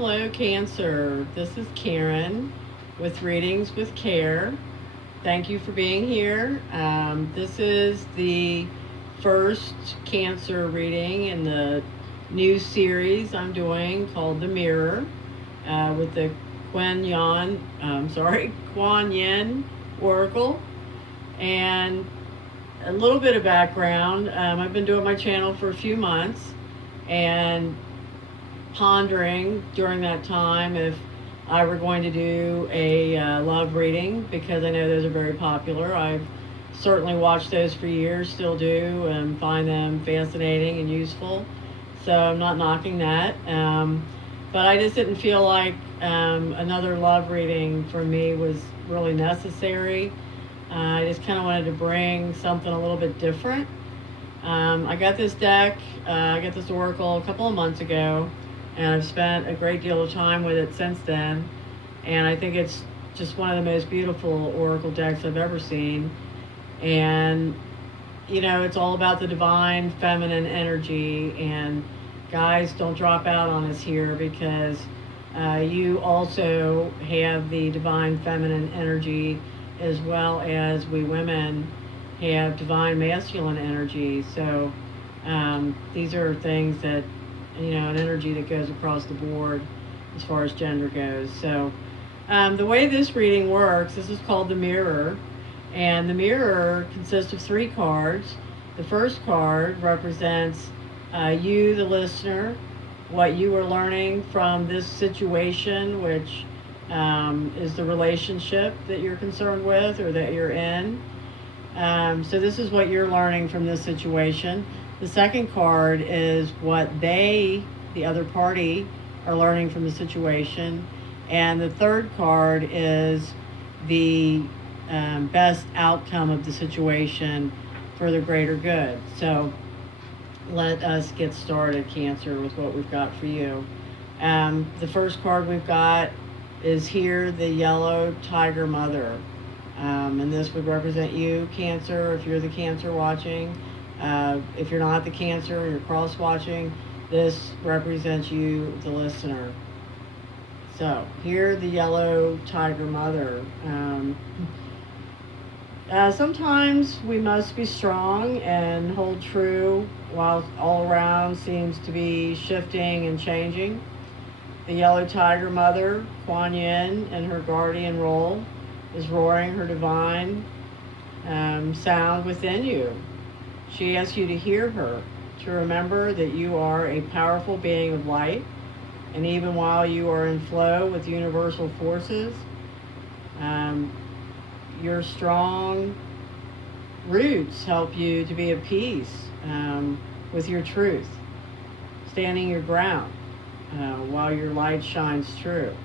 Hello, Cancer. This is Karen with Readings with Care. Thank you for being here. This is the first Cancer reading in the new series I'm doing called The Mirror with the Kuan Yin Oracle. And a little bit of background. I've been doing my channel for a few months and pondering during that time if I were going to do a love reading, because I know those are very popular. I've certainly watched those for years, still do, and find them fascinating and useful. So I'm not knocking that. But I just didn't feel like another love reading for me was really necessary. I just kind of wanted to bring something a little bit different. I got this deck, I got this oracle a couple of months ago, and I've spent a great deal of time with it since then. And I think it's just one of the most beautiful oracle decks I've ever seen. And, you know, it's all about the divine feminine energy. And guys, don't drop out on us here, because you also have the divine feminine energy, as well as we women have divine masculine energy. So these are things that, you know, an energy that goes across the board as far as gender goes. So the way this reading works, this is called the Mirror, and the Mirror consists of 3 cards. The first card represents you, the listener, what you are learning from this situation, which is the relationship that you're concerned with or that you're in. So this is what you're learning from this situation. The second card is what the other party, are learning from the situation. And the third card is the best outcome of the situation for the greater good. So let us get started, Cancer, with what we've got for you. The first card we've got is here, the yellow tiger mother. And this would represent you, Cancer, if you're the Cancer watching. If you're not the Cancer and you're cross-watching, this represents you, the listener. So, here, the yellow tiger mother. Sometimes we must be strong and hold true while all around seems to be shifting and changing. The yellow tiger mother, Kuan Yin, in her guardian role, is roaring her divine sound within you. She asks you to hear her, to remember that you are a powerful being of light, and even while you are in flow with universal forces, your strong roots help you to be at peace with your truth, standing your ground while your light shines true.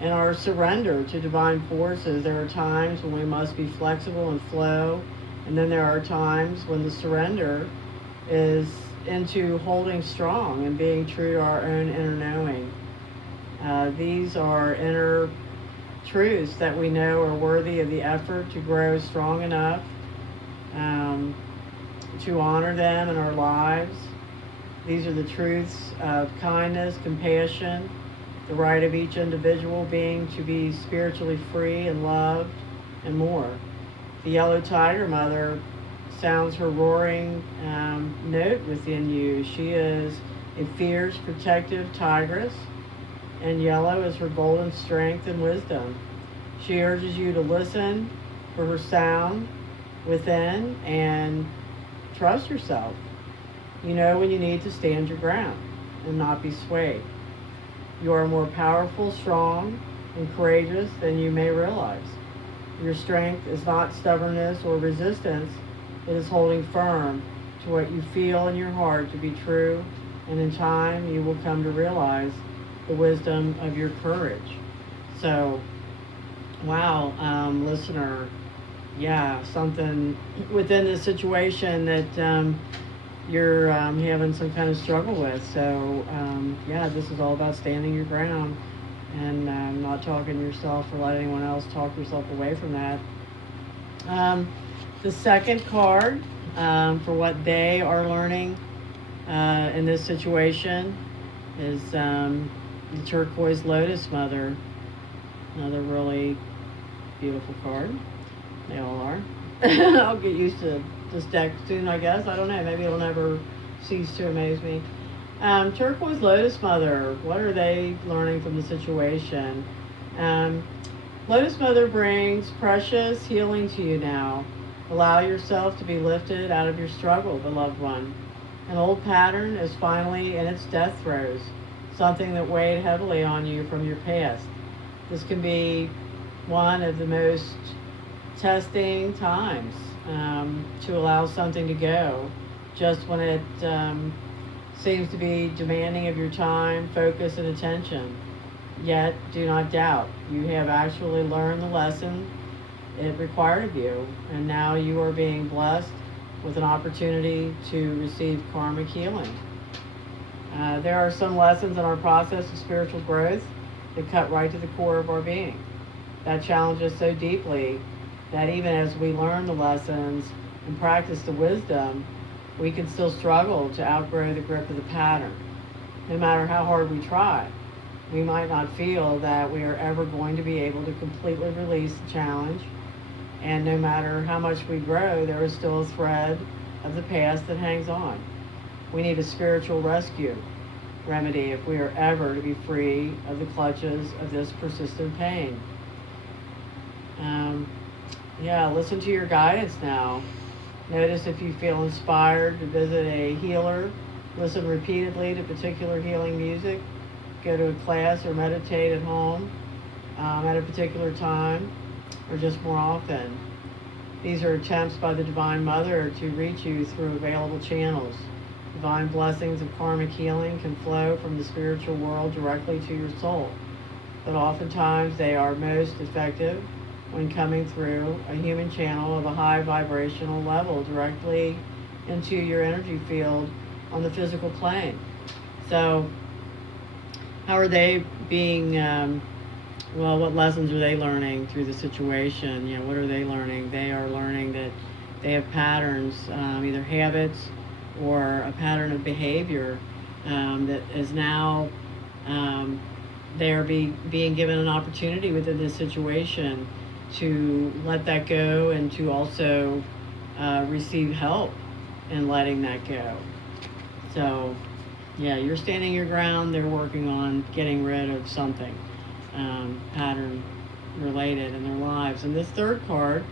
In our surrender to divine forces, there are times when we must be flexible and flow, and then there are times when the surrender is into holding strong and being true to our own inner knowing. These are inner truths that we know are worthy of the effort to grow strong enough to honor them in our lives. These are the truths of kindness, compassion, the right of each individual being to be spiritually free and loved, and more. The yellow tiger mother sounds her roaring note within you. She is a fierce, protective tigress, and yellow is her golden strength and wisdom. She urges you to listen for her sound within and trust yourself. You know when you need to stand your ground and not be swayed. You are more powerful, strong, and courageous than you may realize. Your strength is not stubbornness or resistance. It is holding firm to what you feel in your heart to be true, and in time you will come to realize the wisdom of your courage. So, wow, listener, yeah, something within this situation that you're having some kind of struggle with. So, yeah, this is all about standing your ground and not talking yourself or let anyone else talk yourself away from that. The second card for what they are learning in this situation is the turquoise lotus mother. Another really beautiful card. They all are. I'll get used to this deck soon, I guess. I don't know. Maybe it'll never cease to amaze me. Turquoise Lotus Mother, what are they learning from the situation? Lotus Mother brings precious healing to you now. Allow yourself to be lifted out of your struggle, beloved one. An old pattern is finally in its death throes, something that weighed heavily on you from your past. This can be one of the most testing times to allow something to go just when it seems to be demanding of your time, focus, and attention. Yet, do not doubt, you have actually learned the lesson it required of you, and now you are being blessed with an opportunity to receive karmic healing. There are some lessons in our process of spiritual growth that cut right to the core of our being. That challenges so deeply that even as we learn the lessons and practice the wisdom, we can still struggle to outgrow the grip of the pattern. No matter how hard we try, we might not feel that we are ever going to be able to completely release the challenge. And no matter how much we grow, there is still a thread of the past that hangs on. We need a spiritual rescue remedy if we are ever to be free of the clutches of this persistent pain. Listen to your guidance now. Notice if you feel inspired to visit a healer. Listen repeatedly to particular healing music. Go to a class or meditate at home at a particular time or just more often. These are attempts by the Divine Mother to reach you through available channels. Divine blessings of karmic healing can flow from the spiritual world directly to your soul, but oftentimes they are most effective when coming through a human channel of a high vibrational level directly into your energy field on the physical plane. So how are they being, what lessons are they learning through the situation? What are they learning? They are learning that they have patterns, either habits or a pattern of behavior that is now, they are being given an opportunity within this situation to let that go and to also receive help in letting that go. So, you're standing your ground. They're working on getting rid of something pattern related in their lives. And this third card,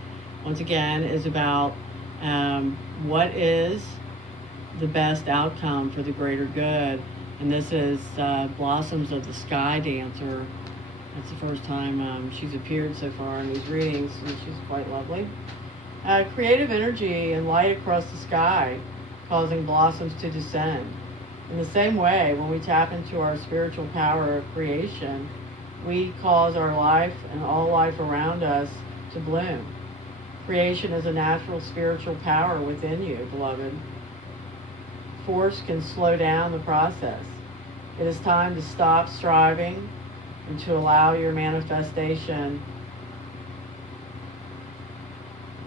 once again, is about what is the best outcome for the greater good. And this is Blossoms of the Sky Dancer. That's the first time she's appeared so far in these readings, and she's quite lovely. Creative energy and light across the sky, causing blossoms to descend. In the same way, when we tap into our spiritual power of creation, we cause our life and all life around us to bloom. Creation is a natural spiritual power within you, beloved. Force can slow down the process. It is time to stop striving and to allow your manifestation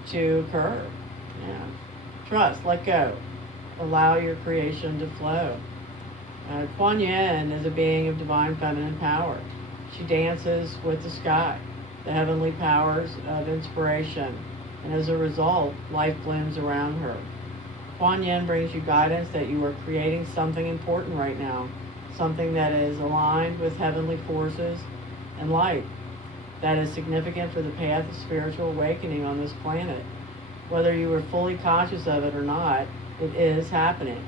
to occur. Trust, let go. Allow your creation to flow. Kuan Yin is a being of divine feminine power. She dances with the sky, the heavenly powers of inspiration, and as a result, life blooms around her. Kuan Yin brings you guidance that you are creating something important right now, something that is aligned with heavenly forces and light, that is significant for the path of spiritual awakening on this planet. Whether you are fully conscious of it or not, it is happening.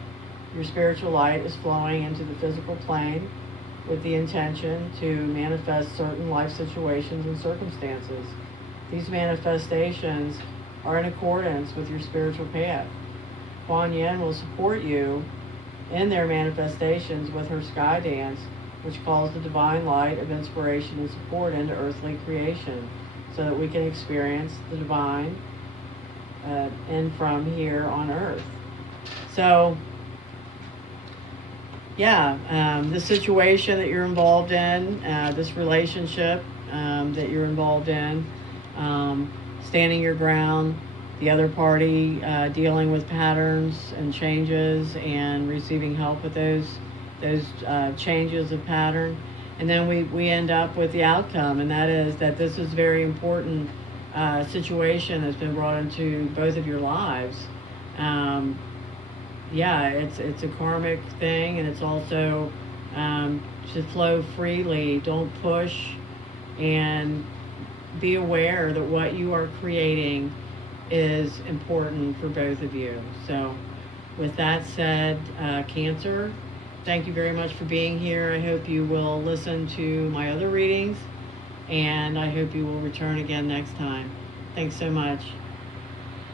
Your spiritual light is flowing into the physical plane with the intention to manifest certain life situations and circumstances. These manifestations are in accordance with your spiritual path. Kuan Yin will support you in their manifestations with her sky dance, which calls the divine light of inspiration and support into earthly creation, so that we can experience the divine in from here on earth. So, the situation that you're involved in, this relationship that you're involved in, standing your ground, the other party dealing with patterns and changes and receiving help with those those changes of pattern. And then we end up with the outcome, and that is that this is very important situation that's been brought into both of your lives. Um, yeah, it's a karmic thing, and it's also to flow freely. Don't push, and be aware that what you are creating is important for both of you. So, with that said, Cancer, thank you very much for being here. I hope you will listen to my other readings, and I hope you will return again next time. Thanks so much.